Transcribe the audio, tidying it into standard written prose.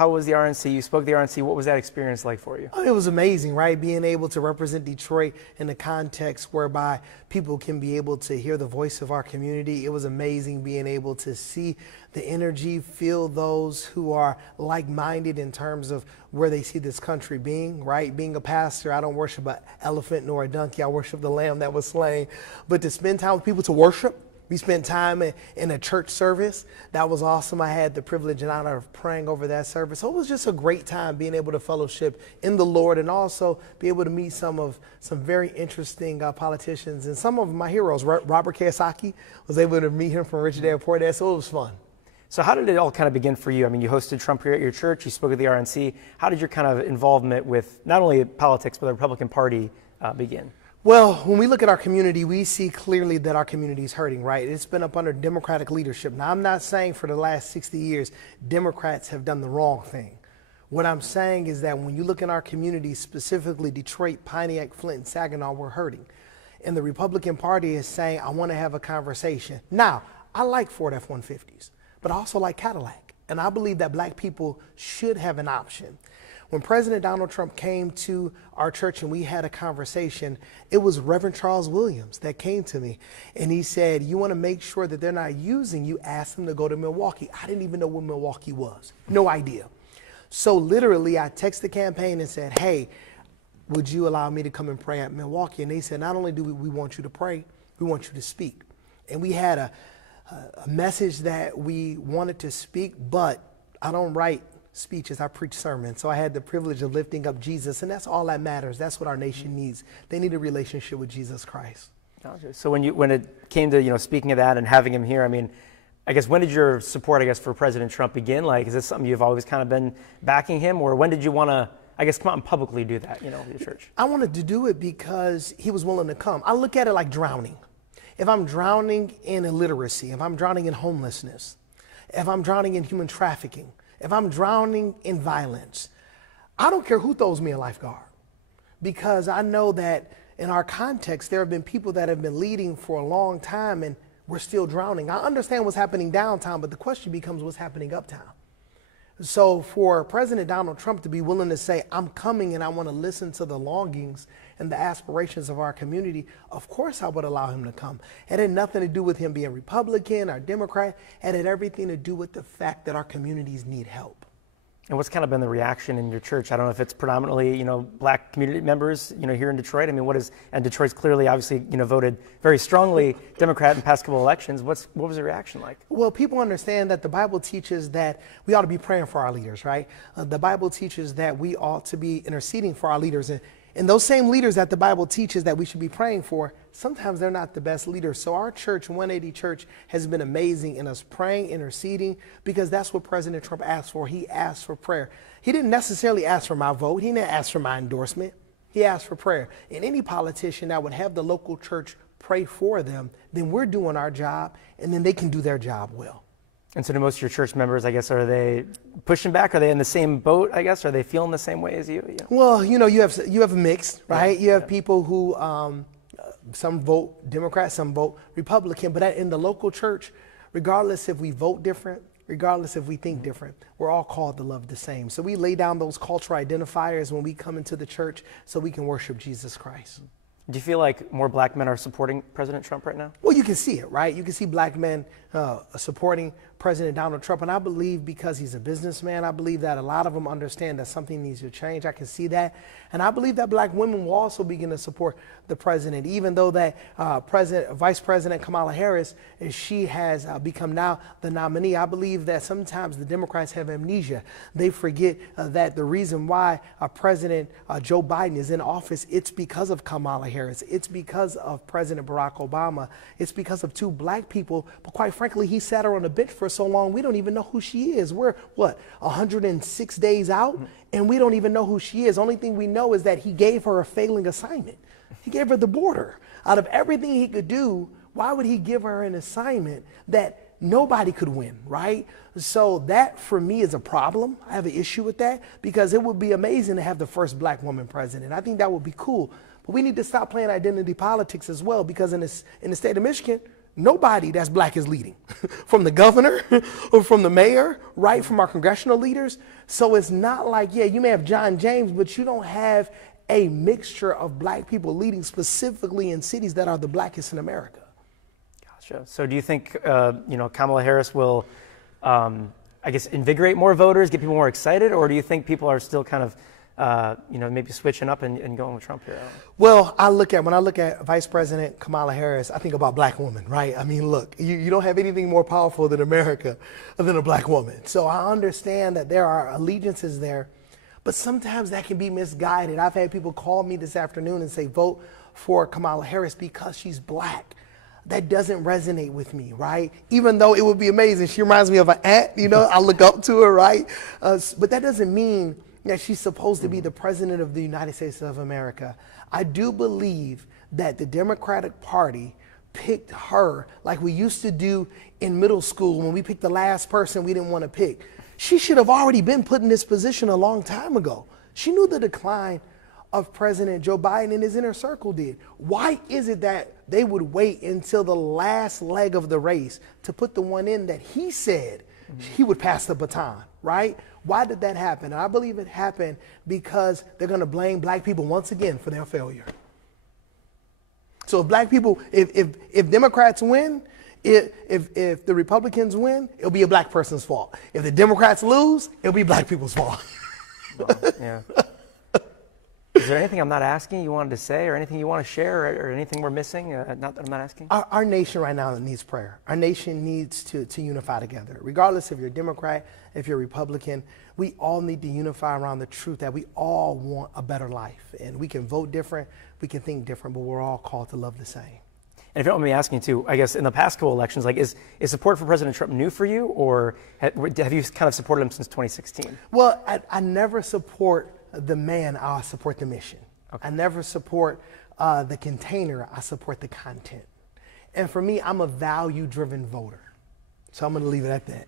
How was the RNC? You spoke at the RNC. What was that experience like for you? Oh, it was amazing, right? Being able to represent Detroit in a context whereby people can be able to hear the voice of our community. It was amazing being able to see the energy, feel those who are like-minded in terms of where they see this country being, right? Being a pastor, I don't worship an elephant nor a donkey. I worship the lamb that was slain. But to spend time with people to worship, we spent time in a church service. That was awesome. I had the privilege and honor of praying over that service. So it was just a great time being able to fellowship in the Lord and also be able to meet some very interesting politicians and some of my heroes. Robert Kiyosaki, was able to meet him from Rich Dad Poor Dad, so it was fun. So how did it all kind of begin for you? I mean, you hosted Trump here at your church, you spoke at the RNC. How did your kind of involvement with not only politics but the Republican Party begin? Well, when we look at our community, we see clearly that our community is hurting, right? It's been up under Democratic leadership. Now, I'm not saying for the last 60 years, Democrats have done the wrong thing. What I'm saying is that when you look in our community, specifically Detroit, Pontiac, Flint, and Saginaw, we're hurting. And the Republican Party is saying, I want to have a conversation. Now, I like Ford F-150s, but I also like Cadillac. And I believe that black people should have an option. When President Donald Trump came to our church and we had a conversation, it was Reverend Charles Williams that came to me. And he said, you want to make sure that they're not using you, ask them to go to Milwaukee. I didn't even know what Milwaukee was. No idea. So literally, I texted the campaign and said, hey, would you allow me to come and pray at Milwaukee? And they said, not only do we want you to pray, we want you to speak. And we had a message that we wanted to speak, but I don't write speeches, I preach sermons. So I had the privilege of lifting up Jesus, and that's all that matters. That's what our nation needs. They need a relationship with Jesus Christ. So when it came to speaking of that and having him here, I mean, I guess when did your support, I guess, for President Trump begin? Like, is this something you've always kind of been backing him, or when did you want to, I guess, come out and publicly do that, with your church? I wanted to do it because he was willing to come. I look at it like drowning. If I'm drowning in illiteracy, if I'm drowning in homelessness, if I'm drowning in human trafficking, if I'm drowning in violence, I don't care who throws me a lifeguard, because I know that in our context, there have been people that have been leading for a long time and we're still drowning. I understand what's happening downtown, but the question becomes what's happening uptown. So for President Donald Trump to be willing to say, I'm coming and I want to listen to the longings and the aspirations of our community, of course I would allow him to come. It had nothing to do with him being Republican or Democrat. It had everything to do with the fact that our communities need help. And what's kind of been the reaction in your church? I don't know if it's predominantly, black community members, here in Detroit. I mean, and Detroit's clearly, obviously, voted very strongly Democrat in past couple elections. What was the reaction like? Well, people understand that the Bible teaches that we ought to be praying for our leaders, right? The Bible teaches that we ought to be interceding for our leaders. And those same leaders that the Bible teaches that we should be praying for, sometimes they're not the best leaders. So our church, 180 Church, has been amazing in us praying, interceding, because that's what President Trump asked for. He asked for prayer. He didn't necessarily ask for my vote. He didn't ask for my endorsement. He asked for prayer. And any politician that would have the local church pray for them, then we're doing our job, and then they can do their job well. And so do most of your church members, I guess, are they pushing back? Are they in the same boat, I guess? Are they feeling the same way as you? Well, you have a mix, right? You have people who, some vote Democrat, some vote Republican. But in the local church, regardless if we vote different, regardless if we think different, we're all called to love the same. So we lay down those cultural identifiers when we come into the church so we can worship Jesus Christ. Do you feel like more black men are supporting President Trump right now? Well, you can see it, right? You can see black men supporting President Donald Trump. And I believe because he's a businessman, I believe that a lot of them understand that something needs to change. I can see that. And I believe that black women will also begin to support the president, even though that Vice President Kamala Harris, she has become now the nominee. I believe that sometimes the Democrats have amnesia. They forget that the reason why President Joe Biden is in office, it's because of Kamala Harris. It's because of President Barack Obama. It's because of two black people. But quite frankly, he sat her on the bench for so long, we don't even know who she is. We're, 106 days out, and we don't even know who she is. Only thing we know is that he gave her a failing assignment. He gave her the border. Out of everything he could do, why would he give her an assignment that nobody could win, right? So that, for me, is a problem. I have an issue with that because it would be amazing to have the first black woman president. I think that would be cool. But we need to stop playing identity politics as well, because in the state of Michigan, nobody that's black is leading, from the governor or from the mayor, right, from our congressional leaders. So it's not like, yeah, you may have John James, but you don't have a mixture of black people leading specifically in cities that are the blackest in America. Gotcha. So do you think, Kamala Harris will, I guess, invigorate more voters, get people more excited, or do you think people are still kind of, maybe switching up and going with Trump here? Well, when I look at Vice President Kamala Harris, I think about black women, right? I mean, look, you don't have anything more powerful than America than a black woman. So I understand that there are allegiances there, but sometimes that can be misguided. I've had people call me this afternoon and say, vote for Kamala Harris because she's black. That doesn't resonate with me, right? Even though it would be amazing. She reminds me of an aunt, I look up to her, right? But that doesn't mean that she's supposed to be the president of the United States of America. I do believe that the Democratic Party picked her like we used to do in middle school when we picked the last person we didn't want to pick. She should have already been put in this position a long time ago. She knew the decline of President Joe Biden and his inner circle did. Why is it that they would wait until the last leg of the race to put the one in that he said he would pass the baton, right? Why did that happen? And I believe it happened because they're going to blame black people once again for their failure. So if black people, if Democrats win, if the Republicans win, it'll be a black person's fault. If the Democrats lose, it'll be black people's fault. Well, yeah. Is there anything I'm not asking you wanted to say, or anything you want to share, or anything we're missing? Not that I'm not asking. Our nation right now needs prayer. Our nation needs to unify together. Regardless if you're a Democrat, if you're a Republican, we all need to unify around the truth that we all want a better life. And we can vote different, we can think different, but we're all called to love the same. And if you don't mind me asking too, I guess in the past couple elections, is support for President Trump new for you, or have you kind of supported him since 2016? Well, I never support the man, I support the mission. Okay. I never support the container, I support the content. And for me, I'm a value-driven voter. So I'm going to leave it at that.